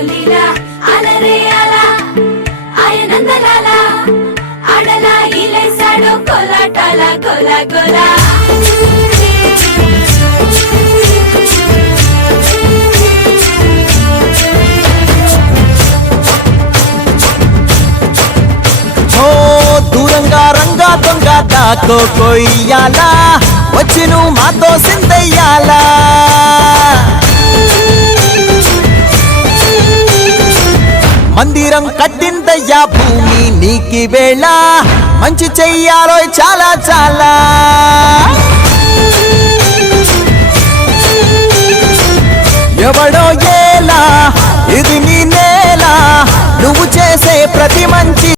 లీలా అలరే అలా ఆయనందలాల ఆడలా ఇలేసాడు కోలాటాల కోలా కోలా దూరంగా రంగా దొంగ దాకో కొయ్యాలా వచ్చి నువ్వు మాతో సిందయ్యాలా మందిరం కట్టిందయ్యా భూమి నీకి వేళ మంచి చెయ్యాలో చాలా చాలా ఎవడో ఏలా ఇది నీ నేల నువ్వు చేసే ప్రతి మంచి